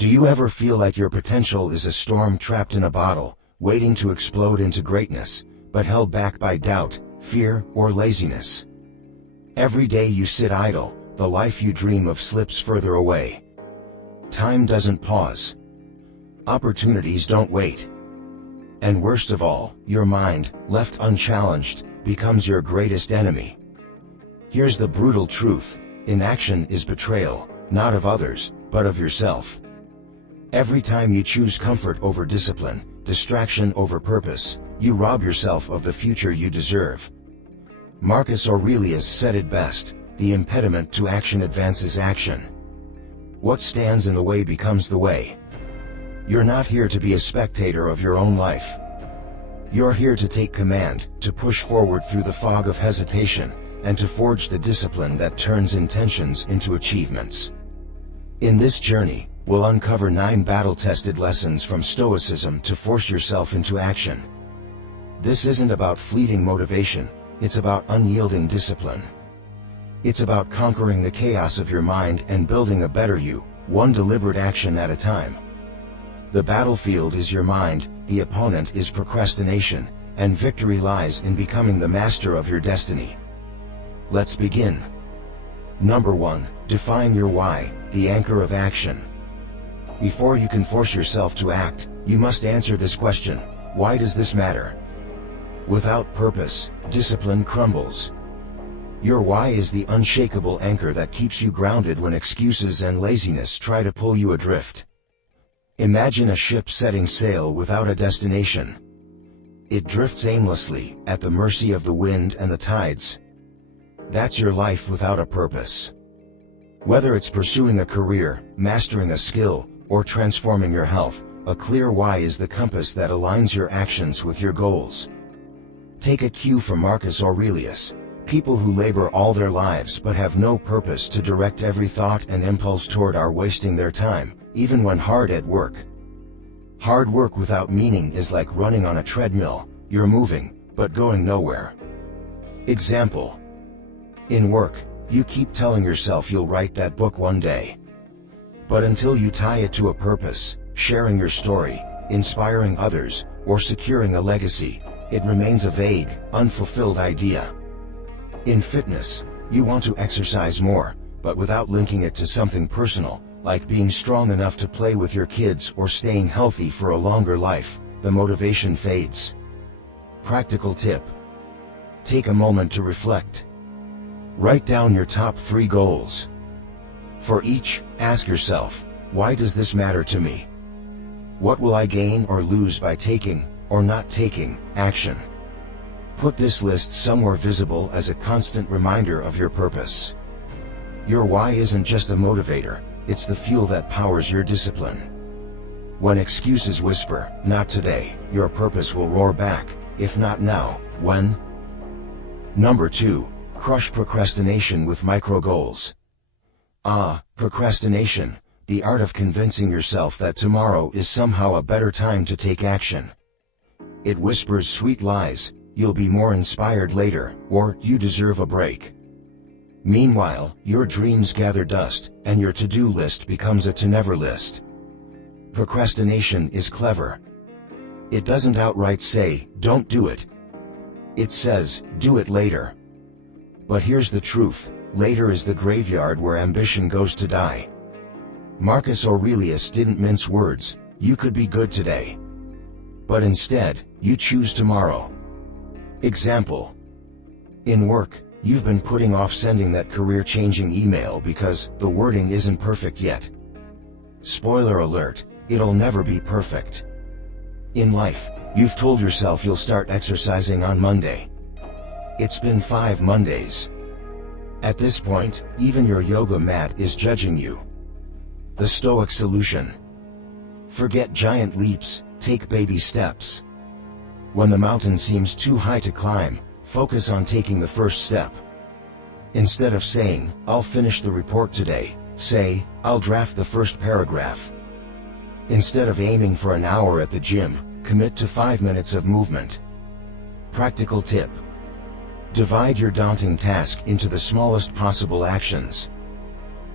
Do you ever feel like your potential is a storm trapped in a bottle, waiting to explode into greatness, but held back by doubt, fear, or laziness? Every day you sit idle, the life you dream of slips further away. Time doesn't pause. Opportunities don't wait. And worst of all, your mind, left unchallenged, becomes your greatest enemy. Here's the brutal truth: inaction is betrayal, not of others, but of yourself. Every time you choose comfort over discipline, distraction over purpose, you rob yourself of the future you deserve. Marcus Aurelius said it best: the impediment to action advances action. What stands in the way becomes the way. You're not here to be a spectator of your own life. You're here to take command, to push forward through the fog of hesitation, and to forge the discipline that turns intentions into achievements. In this journey, we'll uncover 9 battle-tested lessons from Stoicism to force yourself into action. This isn't about fleeting motivation, it's about unyielding discipline. It's about conquering the chaos of your mind and building a better you, one deliberate action at a time. The battlefield is your mind, the opponent is procrastination, and victory lies in becoming the master of your destiny. Let's begin. Number 1. Define your why, the anchor of action. Before you can force yourself to act, you must answer this question: why does this matter? Without purpose, discipline crumbles. Your why is the unshakable anchor that keeps you grounded when excuses and laziness try to pull you adrift. Imagine a ship setting sail without a destination. It drifts aimlessly, at the mercy of the wind and the tides. That's your life without a purpose. Whether it's pursuing a career, mastering a skill, or transforming your health, a clear why is the compass that aligns your actions with your goals. Take a cue from Marcus Aurelius: people who labor all their lives but have no purpose to direct every thought and impulse toward are wasting their time, even when hard at work. Hard work without meaning is like running on a treadmill: you're moving, but going nowhere. Example. In work, you keep telling yourself you'll write that book one day. But until you tie it to a purpose, sharing your story, inspiring others, or securing a legacy, it remains a vague, unfulfilled idea. In fitness, you want to exercise more, but without linking it to something personal, like being strong enough to play with your kids or staying healthy for a longer life, the motivation fades. Practical tip. Take a moment to reflect. Write down your top 3 goals. For each, ask yourself, why does this matter to me? What will I gain or lose by taking, or not taking, action? Put this list somewhere visible as a constant reminder of your purpose. Your why isn't just a motivator, it's the fuel that powers your discipline. When excuses whisper, "Not today," your purpose will roar back, "If not now, when?" Number 2. Crush procrastination with micro goals. Procrastination, the art of convincing yourself that tomorrow is somehow a better time to take action. It whispers sweet lies: "You'll be more inspired later," or "You deserve a break." Meanwhile, your dreams gather dust, and your to-do list becomes a to-never list. Procrastination is clever. It doesn't outright say, "Don't do it." It says, "Do it later." But here's the truth: later is the graveyard where ambition goes to die. Marcus Aurelius didn't mince words: you could be good today. But instead, you choose tomorrow. Example. In work, you've been putting off sending that career-changing email because the wording isn't perfect yet. Spoiler alert, it'll never be perfect. In life, you've told yourself you'll start exercising on Monday. It's been 5 Mondays. At this point, even your yoga mat is judging you. The Stoic solution. Forget giant leaps, take baby steps. When the mountain seems too high to climb, focus on taking the first step. Instead of saying, "I'll finish the report today," say, "I'll draft the first paragraph." Instead of aiming for an hour at the gym, commit to 5 minutes of movement. Practical tip. Divide your daunting task into the smallest possible actions.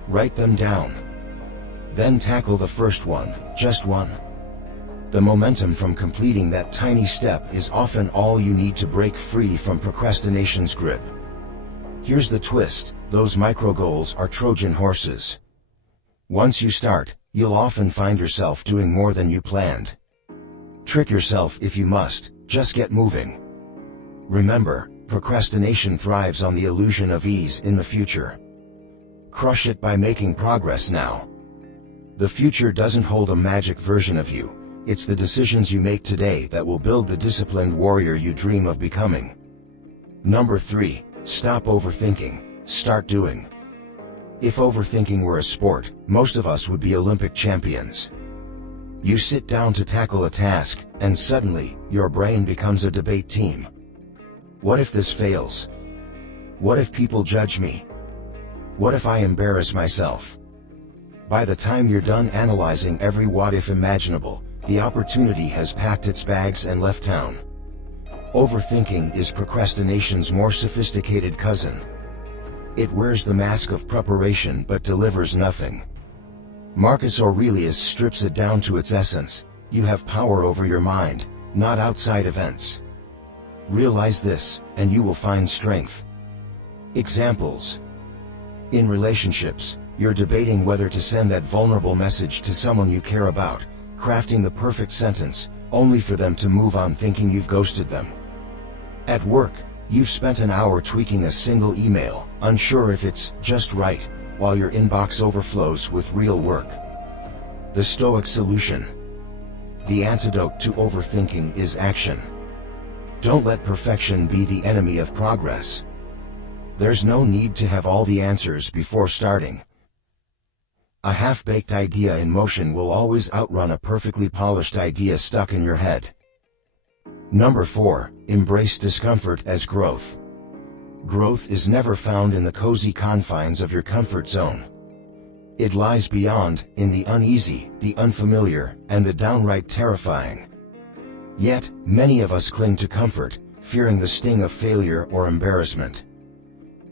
Write them down. Then tackle the first one, just one. The momentum from completing that tiny step is often all you need to break free from procrastination's grip. Here's the twist: those micro goals are Trojan horses. Once you start, you'll often find yourself doing more than you planned. Trick yourself if you must, just get moving. Remember, procrastination thrives on the illusion of ease in the future. Crush it by making progress now. The future doesn't hold a magic version of you. It's the decisions you make today that will build the disciplined warrior you dream of becoming. Number 3. Stop overthinking, start doing. If overthinking were a sport, most of us would be Olympic champions. You sit down to tackle a task, and suddenly, your brain becomes a debate team. What if this fails? What if people judge me? What if I embarrass myself? By the time you're done analyzing every what if imaginable, the opportunity has packed its bags and left town. Overthinking is procrastination's more sophisticated cousin. It wears the mask of preparation but delivers nothing. Marcus Aurelius strips it down to its essence: you have power over your mind, not outside events. Realize this, and you will find strength. Examples. In relationships, you're debating whether to send that vulnerable message to someone you care about, crafting the perfect sentence, only for them to move on thinking you've ghosted them. At work, you've spent an hour tweaking a single email, unsure if it's just right, while your inbox overflows with real work. The Stoic solution. The antidote to overthinking is action. Don't let perfection be the enemy of progress. There's no need to have all the answers before starting. A half-baked idea in motion will always outrun a perfectly polished idea stuck in your head. Number 4. Embrace discomfort as growth. Growth is never found in the cozy confines of your comfort zone. It lies beyond, in the uneasy, the unfamiliar, and the downright terrifying. Yet, many of us cling to comfort, fearing the sting of failure or embarrassment.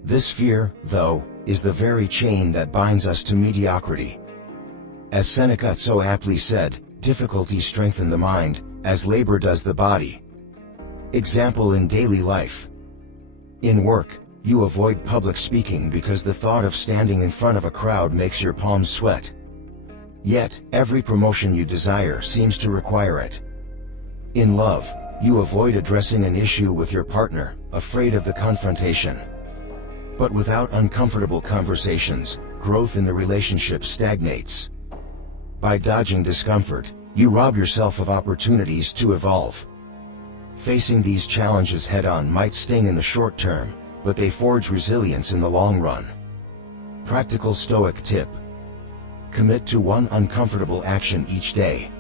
This fear, though, is the very chain that binds us to mediocrity. As Seneca so aptly said, difficulty strengthens the mind, as labor does the body. Example in daily life. In work, you avoid public speaking because the thought of standing in front of a crowd makes your palms sweat. Yet, every promotion you desire seems to require it. In love, you avoid addressing an issue with your partner, afraid of the confrontation. But without uncomfortable conversations, growth in the relationship stagnates. By dodging discomfort, you rob yourself of opportunities to evolve. Facing these challenges head-on might sting in the short term, but they forge resilience in the long run. Practical Stoic tip. Commit to one uncomfortable action each day.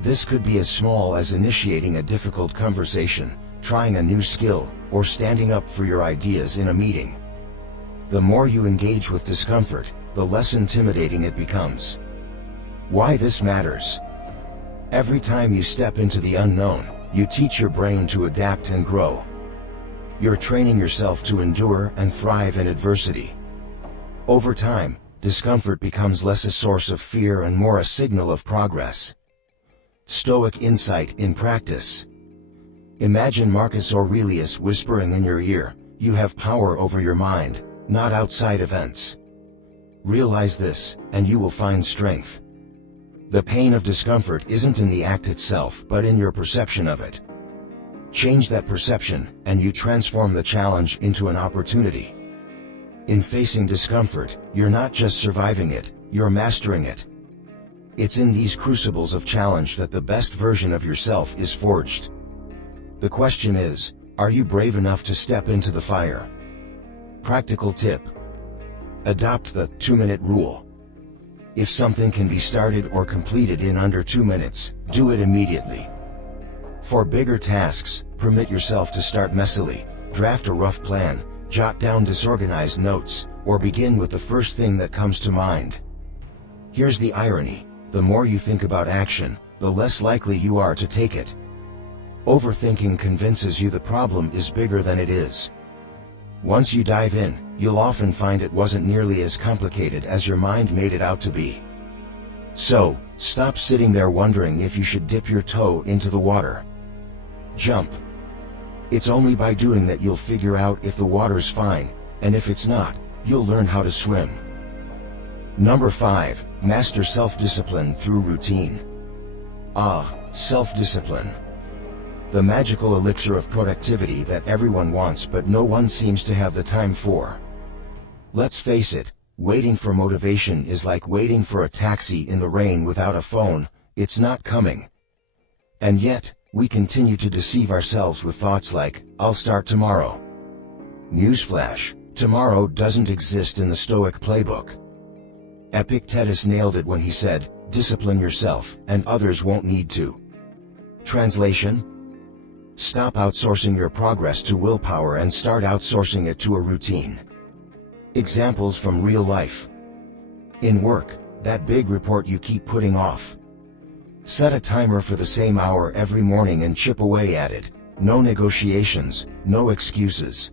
This could be as small as initiating a difficult conversation, trying a new skill, or standing up for your ideas in a meeting. The more you engage with discomfort, the less intimidating it becomes. Why this matters? Every time you step into the unknown, you teach your brain to adapt and grow. You're training yourself to endure and thrive in adversity. Over time, discomfort becomes less a source of fear and more a signal of progress. Stoic insight in practice. Imagine Marcus Aurelius whispering in your ear, "You have power over your mind, not outside events." Realize this, and you will find strength. The pain of discomfort isn't in the act itself but in your perception of it. Change that perception, and you transform the challenge into an opportunity. In facing discomfort, you're not just surviving it, you're mastering it. It's in these crucibles of challenge that the best version of yourself is forged. The question is, are you brave enough to step into the fire? Practical tip. Adopt the 2-minute rule. If something can be started or completed in under 2 minutes, do it immediately. For bigger tasks, permit yourself to start messily, draft a rough plan, jot down disorganized notes, or begin with the first thing that comes to mind. Here's the irony: the more you think about action, the less likely you are to take it. Overthinking convinces you the problem is bigger than it is. Once you dive in, you'll often find it wasn't nearly as complicated as your mind made it out to be. So, stop sitting there wondering if you should dip your toe into the water. Jump. It's only by doing that you'll figure out if the water's fine, and if it's not, you'll learn how to swim. Number 5, master self-discipline through routine. Self-discipline. The magical elixir of productivity that everyone wants but no one seems to have the time for. Let's face it, waiting for motivation is like waiting for a taxi in the rain without a phone. It's not coming. And yet, we continue to deceive ourselves with thoughts like, I'll start tomorrow. Newsflash, tomorrow doesn't exist in the Stoic playbook. Epictetus nailed it when he said, discipline yourself, and others won't need to. Translation? Stop outsourcing your progress to willpower and start outsourcing it to a routine. Examples from real life. In work, that big report you keep putting off. Set a timer for the same hour every morning and chip away at it. No negotiations, no excuses.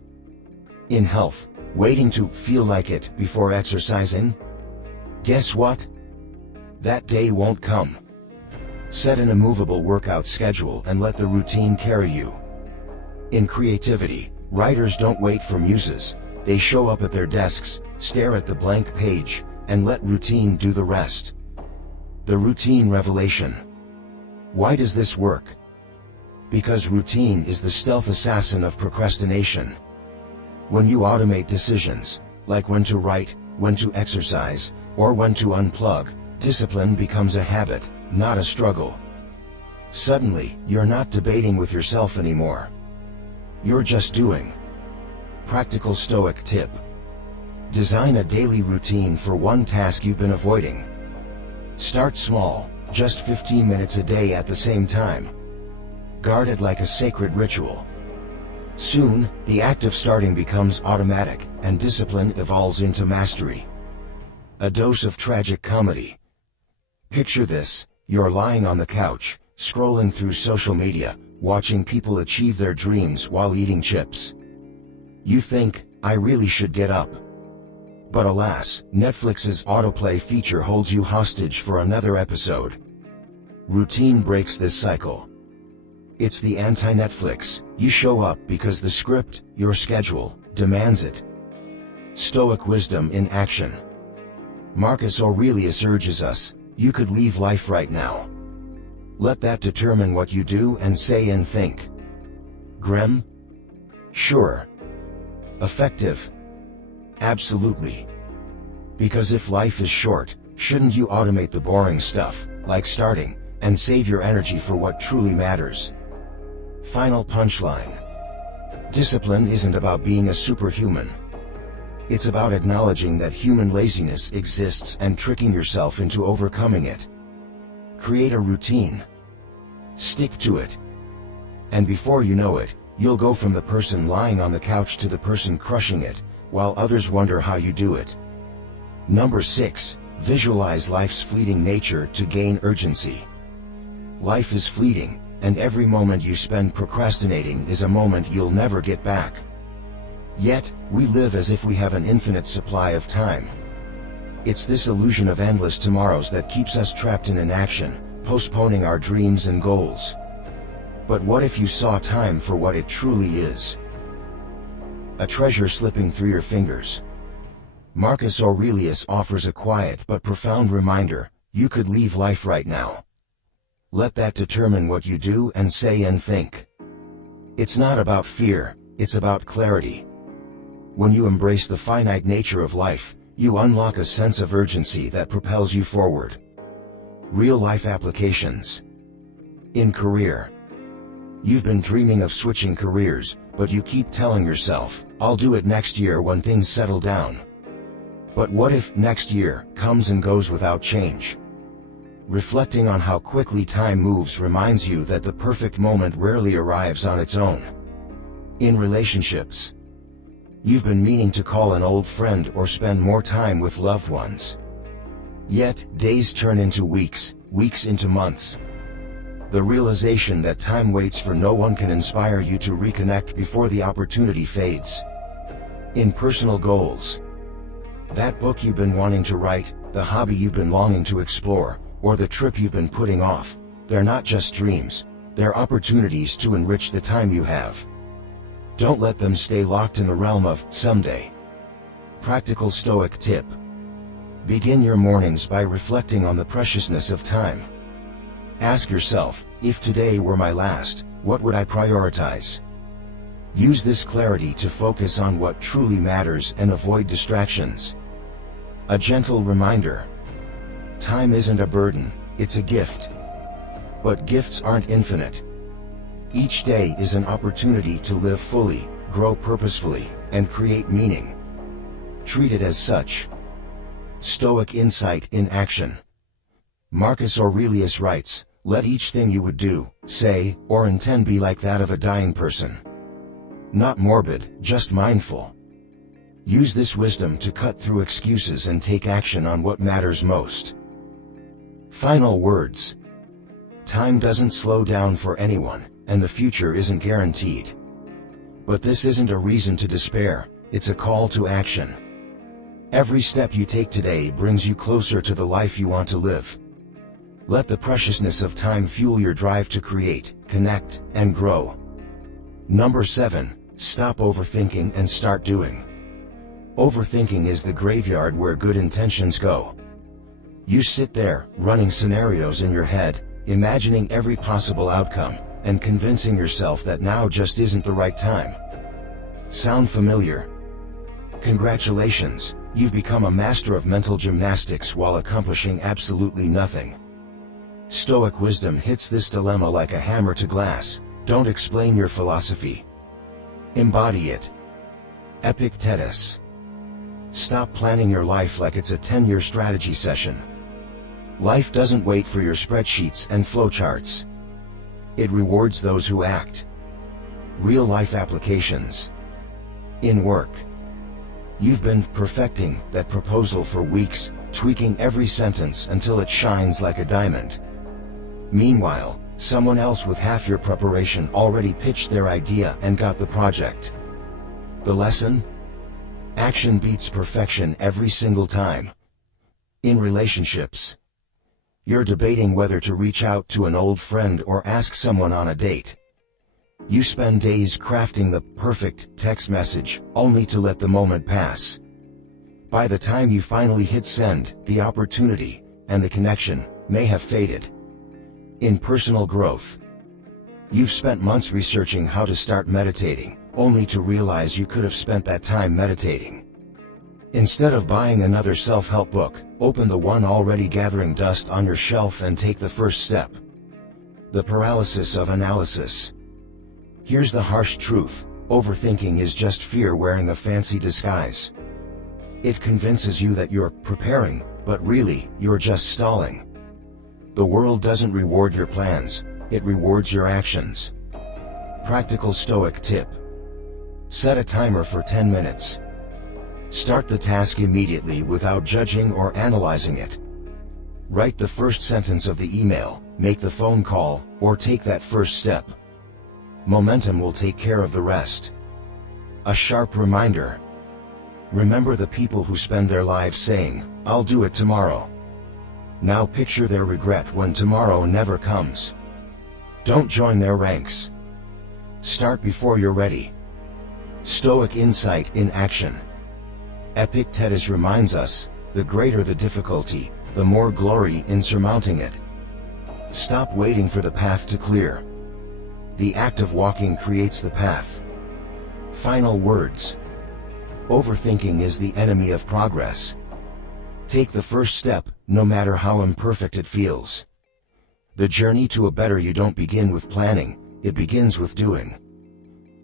In health, waiting to feel like it before exercising? Guess what? That day won't come. Set an immovable workout schedule and let the routine carry you. In creativity, writers don't wait for muses. They show up at their desks, stare at the blank page, and let routine do the rest. The routine revelation. Why does this work? Because routine is the stealth assassin of procrastination. When you automate decisions, like when to write, when to exercise, or when to unplug, discipline becomes a habit, not a struggle. Suddenly, you're not debating with yourself anymore. You're just doing. Practical Stoic tip. Design a daily routine for one task you've been avoiding. Start small, just 15 minutes a day at the same time. Guard it like a sacred ritual. Soon, the act of starting becomes automatic, and discipline evolves into mastery. A dose of tragic comedy. Picture this, you're lying on the couch, scrolling through social media, watching people achieve their dreams while eating chips. You think, I really should get up. But alas, Netflix's autoplay feature holds you hostage for another episode. Routine breaks this cycle. It's the anti-Netflix. You show up because the script, your schedule, demands it. Stoic wisdom in action. Marcus Aurelius urges us, you could leave life right now. Let that determine what you do and say and think. Grim? Sure. Effective? Absolutely. Because if life is short, shouldn't you automate the boring stuff, like starting, and save your energy for what truly matters? Final punchline. Discipline isn't about being a superhuman. It's about acknowledging that human laziness exists and tricking yourself into overcoming it. Create a routine. Stick to it. And before you know it, you'll go from the person lying on the couch to the person crushing it, while others wonder how you do it. Number 6, visualize life's fleeting nature to gain urgency. Life is fleeting, and every moment you spend procrastinating is a moment you'll never get back. Yet, we live as if we have an infinite supply of time. It's this illusion of endless tomorrows that keeps us trapped in inaction, postponing our dreams and goals. But what if you saw time for what it truly is? A treasure slipping through your fingers. Marcus Aurelius offers a quiet but profound reminder, you could leave life right now. Let that determine what you do and say and think. It's not about fear, it's about clarity. When you embrace the finite nature of life, you unlock a sense of urgency that propels you forward. Real-life applications. In career. You've been dreaming of switching careers, but you keep telling yourself, I'll do it next year when things settle down. But what if next year comes and goes without change? Reflecting on how quickly time moves reminds you that the perfect moment rarely arrives on its own. In relationships. You've been meaning to call an old friend or spend more time with loved ones. Yet, days turn into weeks, weeks into months. The realization that time waits for no one can inspire you to reconnect before the opportunity fades. In personal goals. That book you've been wanting to write, the hobby you've been longing to explore, or the trip you've been putting off, they're not just dreams, they're opportunities to enrich the time you have. Don't let them stay locked in the realm of someday. Practical Stoic tip. Begin your mornings by reflecting on the preciousness of time. Ask yourself, if today were my last, what would I prioritize? Use this clarity to focus on what truly matters and avoid distractions. A gentle reminder. Time isn't a burden, it's a gift. But gifts aren't infinite. Each day is an opportunity to live fully, grow purposefully, and create meaning. Treat it as such. Stoic insight in action. Marcus Aurelius writes, "Let each thing you would do, say, or intend be like that of a dying person." Not morbid, just mindful. Use this wisdom to cut through excuses and take action on what matters most. Final words. Time doesn't slow down for anyone, and the future isn't guaranteed. But this isn't a reason to despair, it's a call to action. Every step you take today brings you closer to the life you want to live. Let the preciousness of time fuel your drive to create, connect, and grow. Number 7. Stop overthinking and start doing. Overthinking is the graveyard where good intentions go. You sit there, running scenarios in your head, imagining every possible outcome, and convincing yourself that now just isn't the right time. Sound familiar? Congratulations, you've become a master of mental gymnastics while accomplishing absolutely nothing. Stoic wisdom hits this dilemma like a hammer to glass. Don't explain your philosophy. Embody it. Epictetus. Stop planning your life like it's a 10-year strategy session. Life doesn't wait for your spreadsheets and flowcharts. It rewards those who act. Real-life applications. In work. You've been perfecting that proposal for weeks, tweaking every sentence until it shines like a diamond. Meanwhile, someone else with half your preparation already pitched their idea and got the project. The lesson? Action beats perfection every single time. In relationships. You're debating whether to reach out to an old friend or ask someone on a date. You spend days crafting the perfect text message, only to let the moment pass. By the time you finally hit send, the opportunity and the connection may have faded. In personal growth. You've spent months researching how to start meditating, only to realize you could have spent that time meditating. Instead of buying another self-help book, open the one already gathering dust on your shelf and take the first step. The paralysis of analysis. Here's the harsh truth: overthinking is just fear wearing a fancy disguise. It convinces you that you're preparing, but really, you're just stalling. The world doesn't reward your plans, it rewards your actions. Practical Stoic tip. Set a timer for 10 minutes. Start the task immediately without judging or analyzing it. Write the first sentence of the email, make the phone call, or take that first step. Momentum will take care of the rest. A sharp reminder. Remember the people who spend their lives saying, "I'll do it tomorrow." Now picture their regret when tomorrow never comes. Don't join their ranks. Start before you're ready. Stoic insight in action. Epictetus reminds us, the greater the difficulty, the more glory in surmounting it. Stop waiting for the path to clear. The act of walking creates the path. Final words. Overthinking is the enemy of progress. Take the first step, no matter how imperfect it feels. The journey to a better you don't begin with planning, it begins with doing.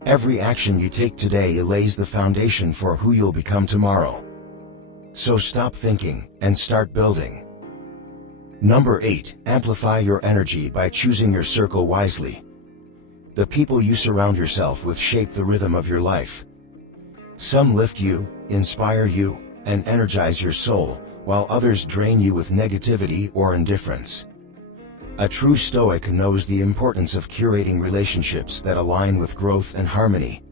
Every action you take today lays the foundation for who you'll become tomorrow. So stop thinking, and start building. Number 8. Amplify your energy by choosing your circle wisely. The people you surround yourself with shape the rhythm of your life. Some lift you, inspire you, and energize your soul, while others drain you with negativity or indifference. A true Stoic knows the importance of curating relationships that align with growth and harmony.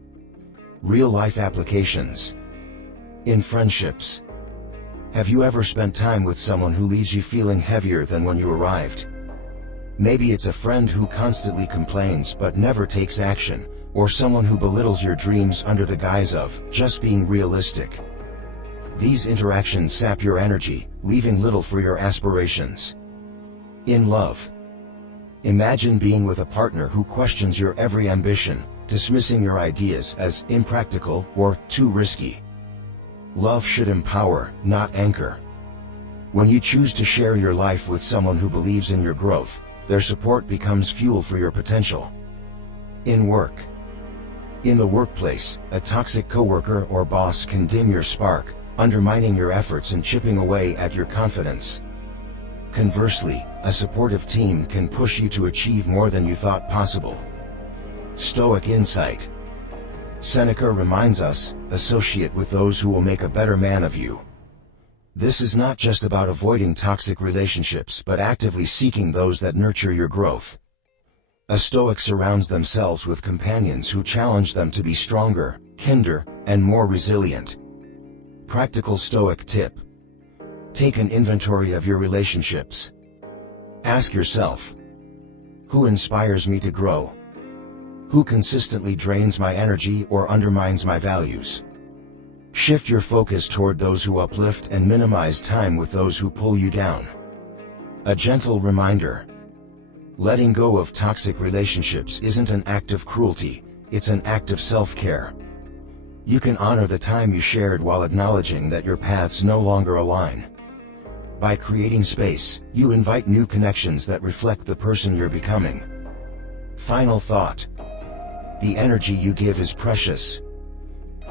Real-life applications. In friendships. Have you ever spent time with someone who leaves you feeling heavier than when you arrived? Maybe it's a friend who constantly complains but never takes action, or someone who belittles your dreams under the guise of just being realistic. These interactions sap your energy, leaving little for your aspirations. In love. Imagine being with a partner who questions your every ambition, dismissing your ideas as impractical or too risky. Love should empower, not anchor. When you choose to share your life with someone who believes in your growth, their support becomes fuel for your potential. In work. In the workplace, a toxic coworker or boss can dim your spark, undermining your efforts and chipping away at your confidence. Conversely, a supportive team can push you to achieve more than you thought possible. Stoic insight. Seneca reminds us, associate with those who will make a better man of you. This is not just about avoiding toxic relationships but actively seeking those that nurture your growth. A Stoic surrounds themselves with companions who challenge them to be stronger, kinder, and more resilient. Practical Stoic tip. Take an inventory of your relationships. Ask yourself, who inspires me to grow? Who consistently drains my energy or undermines my values? Shift your focus toward those who uplift and minimize time with those who pull you down. A gentle reminder. Letting go of toxic relationships isn't an act of cruelty, it's an act of self-care. You can honor the time you shared while acknowledging that your paths no longer align. By creating space, you invite new connections that reflect the person you're becoming. Final thought. The energy you give is precious.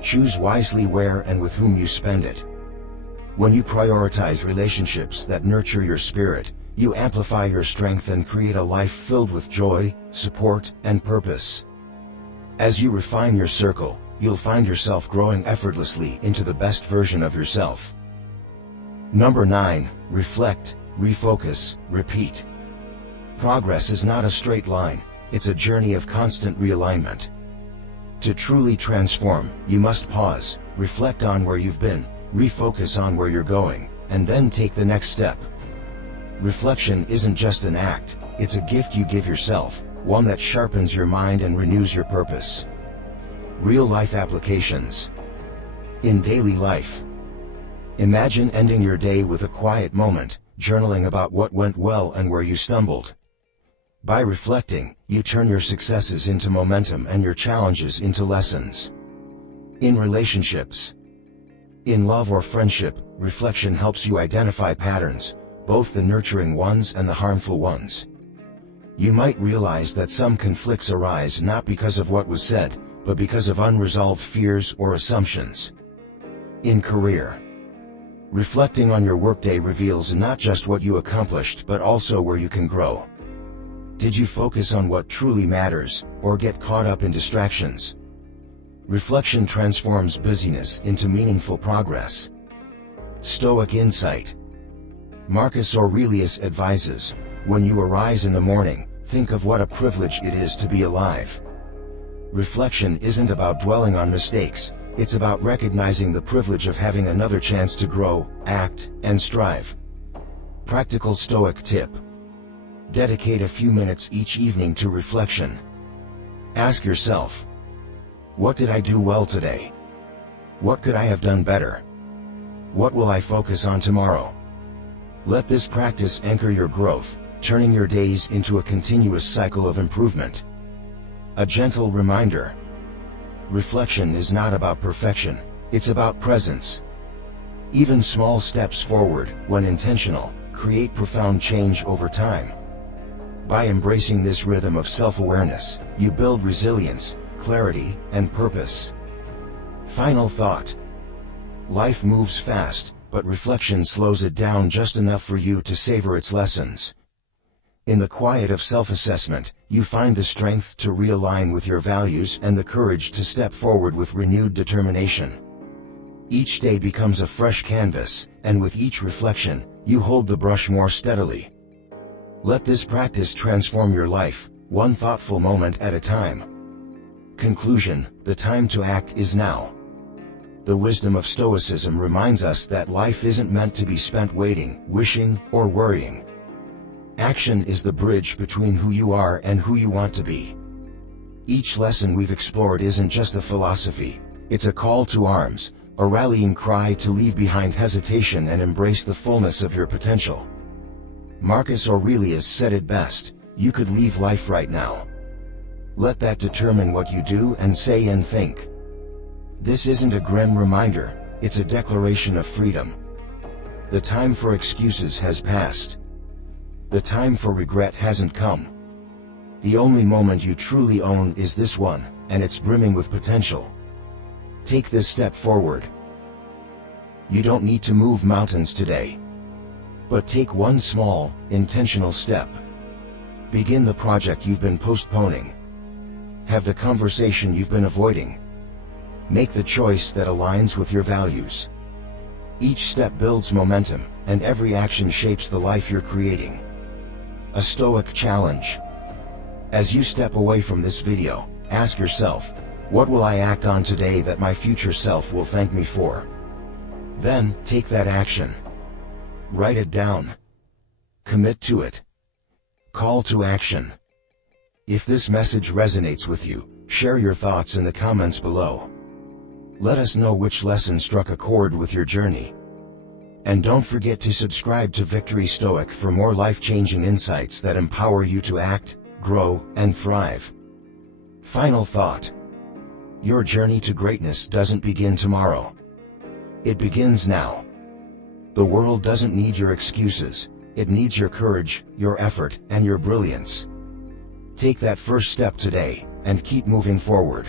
Choose wisely where and with whom you spend it. When you prioritize relationships that nurture your spirit, you amplify your strength and create a life filled with joy, support, and purpose. As you refine your circle, you'll find yourself growing effortlessly into the best version of yourself. Number 9. Reflect, refocus, repeat. Progress is not a straight line, it's a journey of constant realignment. To truly transform, you must pause, reflect on where you've been, refocus on where you're going, and then take the next step. Reflection isn't just an act, it's a gift you give yourself, one that sharpens your mind and renews your purpose. Real-life applications. In daily life. Imagine ending your day with a quiet moment, journaling about what went well and where you stumbled. By reflecting, you turn your successes into momentum and your challenges into lessons. In relationships. In love or friendship, reflection helps you identify patterns, both the nurturing ones and the harmful ones. You might realize that some conflicts arise not because of what was said, but because of unresolved fears or assumptions. In career. Reflecting on your workday reveals not just what you accomplished but also where you can grow. Did you focus on what truly matters, or get caught up in distractions? Reflection transforms busyness into meaningful progress. Stoic insight. Marcus Aurelius advises, when you arise in the morning, think of what a privilege it is to be alive. Reflection isn't about dwelling on mistakes, it's about recognizing the privilege of having another chance to grow, act, and strive. Practical Stoic tip. Dedicate a few minutes each evening to reflection. Ask yourself, what did I do well today? What could I have done better? What will I focus on tomorrow? Let this practice anchor your growth, turning your days into a continuous cycle of improvement. A gentle reminder. Reflection is not about perfection, it's about presence. Even small steps forward, when intentional, create profound change over time. By embracing this rhythm of self-awareness, you build resilience, clarity, and purpose. Final thought. Life moves fast, but reflection slows it down just enough for you to savor its lessons. In the quiet of self-assessment, you find the strength to realign with your values and the courage to step forward with renewed determination. Each day becomes a fresh canvas, and with each reflection, you hold the brush more steadily. Let this practice transform your life, one thoughtful moment at a time. Conclusion: the time to act is now. The wisdom of Stoicism reminds us that life isn't meant to be spent waiting, wishing, or worrying. Action is the bridge between who you are and who you want to be. Each lesson we've explored isn't just a philosophy, it's a call to arms, a rallying cry to leave behind hesitation and embrace the fullness of your potential. Marcus Aurelius said it best, "You could leave life right now." Let that determine what you do and say and think. This isn't a grim reminder, it's a declaration of freedom. The time for excuses has passed. The time for regret hasn't come. The only moment you truly own is this one, and it's brimming with potential. Take this step forward. You don't need to move mountains today. But take one small, intentional step. Begin the project you've been postponing. Have the conversation you've been avoiding. Make the choice that aligns with your values. Each step builds momentum, and every action shapes the life you're creating. A Stoic challenge. As you step away from this video, ask yourself, what will I act on today that my future self will thank me for? Then, take that action. Write it down. Commit to it. Call to action. If this message resonates with you, share your thoughts in the comments below. Let us know which lesson struck a chord with your journey. And don't forget to subscribe to Victory Stoic for more life-changing insights that empower you to act, grow, and thrive. Final thought. Your journey to greatness doesn't begin tomorrow. It begins now. The world doesn't need your excuses, it needs your courage, your effort, and your brilliance. Take that first step today, and keep moving forward.